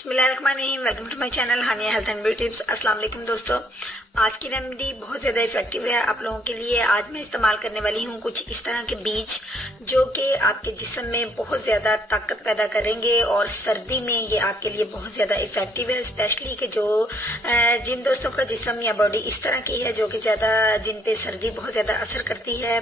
बिस्मिल्लाहिर्रहमानिर्रहीम। Welcome to my channel Hania health and beauty tips. अस्सलाम वालेकुम दोस्तों, आज की रेमेडी बहुत ज़्यादा इफेक्टिव है आप लोगों के लिए। आज मैं इस्तेमाल करने वाली हूँ कुछ इस तरह के बीज जो कि आपके जिस्म में बहुत ज़्यादा ताकत पैदा करेंगे और सर्दी में ये आपके लिए बहुत ज़्यादा इफेक्टिव है। स्पेशली कि जो जिन दोस्तों का जिस्म या बॉडी इस तरह की है जो कि ज़्यादा जिन पे सर्दी बहुत ज़्यादा असर करती है,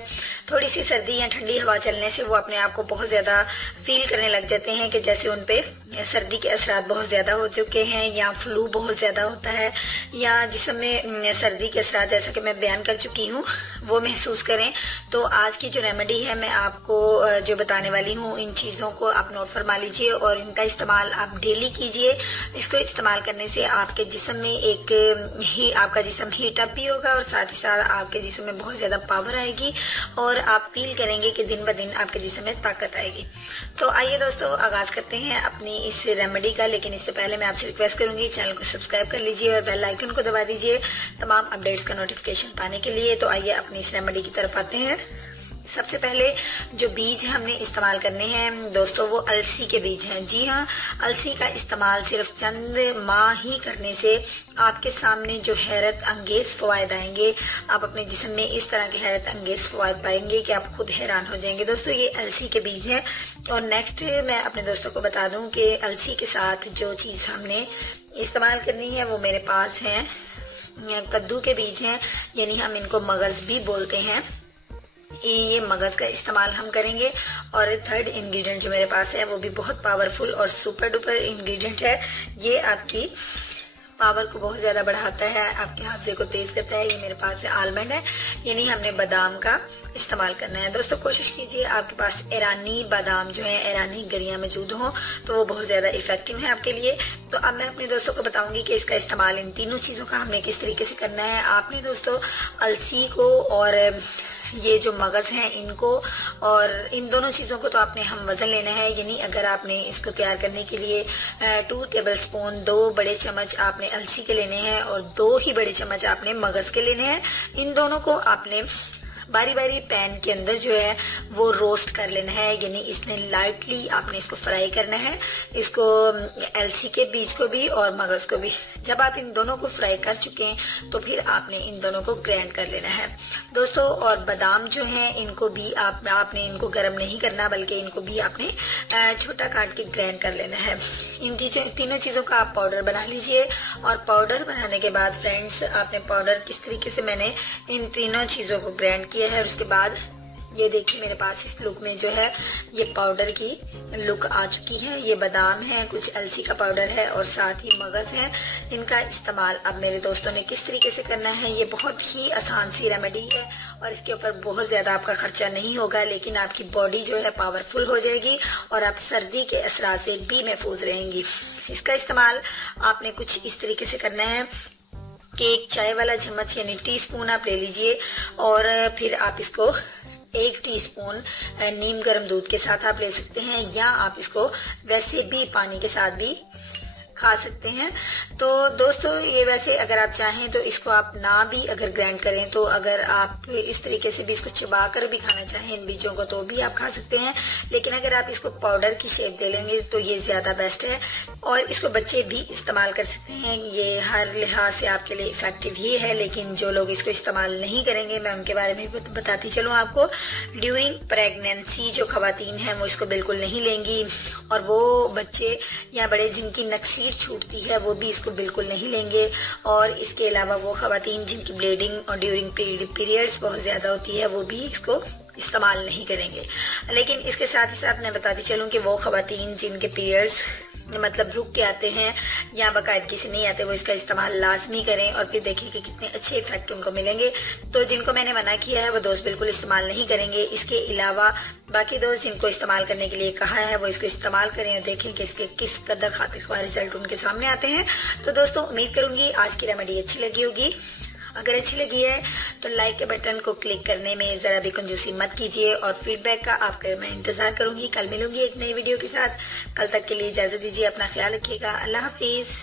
थोड़ी सी सर्दी या ठंडी हवा चलने से वो अपने आप को बहुत ज़्यादा फील करने लग जाते हैं कि जैसे उन पे सर्दी के असरात बहुत ज़्यादा हो चुके हैं या फ्लू बहुत ज़्यादा होता है या जिस्म में सर्दी के असरात जैसा कि मैं बयान कर चुकी हूँ वो महसूस करें। तो आज की जो रेमेडी है मैं आपको जो बताने वाली हूँ, इन चीज़ों को आप नोट फरमा लीजिए और इनका इस्तेमाल आप डेली कीजिए। इसको इस्तेमाल करने से आपके जिस्म में आपका जिस्म हीट अप भी होगा और साथ ही साथ आपके जिस्म में बहुत ज़्यादा पावर आएगी और आप फील करेंगे कि दिन ब दिन आपके जिस्म में ताकत आएगी। तो आइए दोस्तों, आगाज़ करते हैं अपनी इस रेमेडी का। लेकिन इससे पहले मैं आपसे रिक्वेस्ट करूंगी, चैनल को सब्सक्राइब कर लीजिए और बेल आइकन को दबा दीजिए तमाम अपडेट्स का नोटिफिकेशन पाने के लिए। तो आइए अपनी इस रेमेडी की तरफ आते हैं। सबसे पहले जो बीज हमने इस्तेमाल करने हैं दोस्तों वो अलसी के बीज हैं। जी हाँ, अलसी का इस्तेमाल सिर्फ चंद माह ही करने से आपके सामने जो हैरत अंगेज फवायद आएंगे, आप अपने जिस्म में इस तरह के हैरत अंगेज फवायद पाएंगे कि आप खुद हैरान हो जाएंगे। दोस्तों ये अलसी के बीज हैं। और नेक्स्ट मैं अपने दोस्तों को बता दूं कि अलसी के साथ जो चीज़ हमने इस्तेमाल करनी है वो मेरे पास है कद्दू के बीज हैं, यानी हम इनको मगज भी बोलते हैं। ये मगज का इस्तेमाल हम करेंगे। और थर्ड इंग्रेडिएंट जो मेरे पास है वो भी बहुत पावरफुल और सुपर डुपर इंग्रेडिएंट है। ये आपकी पावर को बहुत ज़्यादा बढ़ाता है, आपके हाफजे को तेज़ करता है। ये मेरे पास है आलमंड है, यानी हमने बादाम का इस्तेमाल करना है। दोस्तों कोशिश कीजिए आपके पास ईरानी बादाम जो है, ईरानी गरियाँ मौजूद हों तो वो बहुत ज़्यादा इफेक्टिव है आपके लिए। तो अब मैं अपने दोस्तों को बताऊंगी कि इसका इस्तेमाल इन तीनों चीज़ों का हमने किस तरीके से करना है। आपने दोस्तों अलसी को और ये जो मगज़ हैं इनको और इन दोनों चीज़ों को तो आपने हम वज़न लेना है, यानी अगर आपने इसको तैयार करने के लिए 2 टेबल स्पून 2 बड़े चम्मच आपने अलसी के लेने हैं और 2 ही बड़े चम्मच आपने मगज़ के लेने हैं। इन दोनों को आपने बारी बारी पैन के अंदर जो है वो रोस्ट कर लेना है, यानी इसने लाइटली आपने इसको फ्राई करना है, इसको अलसी के बीज को भी और मगज को भी। जब आप इन दोनों को फ्राई कर चुके हैं तो फिर आपने इन दोनों को ग्राइंड कर लेना है दोस्तों। और बादाम जो हैं इनको भी आपने इनको गर्म नहीं करना, बल्कि इनको भी आपने छोटा काट के ग्राइंड कर लेना है। इन तीनों चीज़ों का आप पाउडर बना लीजिए। और पाउडर बनाने के बाद फ्रेंड्स, आपने पाउडर किस तरीके से मैंने इन तीनों चीज़ों को ग्राइंड किया है और उसके बाद ये देखिए मेरे पास इस लुक में जो है ये पाउडर की लुक आ चुकी है। ये बादाम है, कुछ अलसी का पाउडर है और साथ ही मगज़ है। इनका इस्तेमाल अब मेरे दोस्तों ने किस तरीके से करना है, ये बहुत ही आसान सी रेमेडी है और इसके ऊपर बहुत ज़्यादा आपका खर्चा नहीं होगा, लेकिन आपकी बॉडी जो है पावरफुल हो जाएगी और आप सर्दी के असरात से भी महफूज रहेंगी। इसका इस्तेमाल आपने कुछ इस तरीके से करना है कि एक चाय वाला चम्मच यानी टीस्पून आप ले लीजिए और फिर आप इसको 1 टीस्पून नीम गर्म दूध के साथ आप ले सकते हैं या आप इसको वैसे भी पानी के साथ भी खा सकते हैं। तो दोस्तों ये वैसे अगर आप चाहें तो इसको आप ना भी अगर ग्राइंड करें तो अगर आप इस तरीके से भी इसको चबा कर भी खाना चाहें इन बीजों को तो भी आप खा सकते हैं, लेकिन अगर आप इसको पाउडर की शेप दे लेंगे तो ये ज़्यादा बेस्ट है। और इसको बच्चे भी इस्तेमाल कर सकते हैं, ये हर लिहाज से आपके लिए इफेक्टिव ही है। लेकिन जो लोग इसको इस्तेमाल नहीं करेंगे मैं उनके बारे में बताती चलूँ आपको। ड्यूरिंग प्रेगनेंसी जो खवातीन हैं वो इसको बिल्कुल नहीं लेंगी और वो बच्चे या बड़े जिनकी नक्सीर छूटती है वो भी इसको बिल्कुल नहीं लेंगे। और इसके अलावा वो खवातीन जिनकी ब्लीडिंग और ड्यूरिंग पीरियड्स बहुत ज़्यादा होती है वो भी इसको इस्तेमाल नहीं करेंगे। लेकिन इसके साथ ही साथ मैं बताती चलूँ कि वो खवातीन जिनके पीरियड्स मतलब रुक के आते हैं या बाकायदगी से नहीं आते वो इसका इस्तेमाल लाजमी करें और फिर देखिए कि कितने अच्छे इफेक्ट उनको मिलेंगे। तो जिनको मैंने मना किया है वो दोस्त बिल्कुल इस्तेमाल नहीं करेंगे। इसके अलावा बाकी दोस्त जिनको इस्तेमाल करने के लिए कहा है वो इसको इस्तेमाल करें और देखें कि इसके किस कदर खातिर ख्वाह रिजल्ट उनके सामने आते हैं। तो दोस्तों उम्मीद करूंगी आज की रेमेडी अच्छी लगी होगी। अगर अच्छी लगी है तो लाइक के बटन को क्लिक करने में ज़रा भी कंजूसी मत कीजिए और फीडबैक का आपका मैं इंतज़ार करूंगी। कल मिलूंगी एक नई वीडियो के साथ। कल तक के लिए इजाज़त दीजिए, अपना ख्याल रखिएगा। अल्लाह हाफिज़।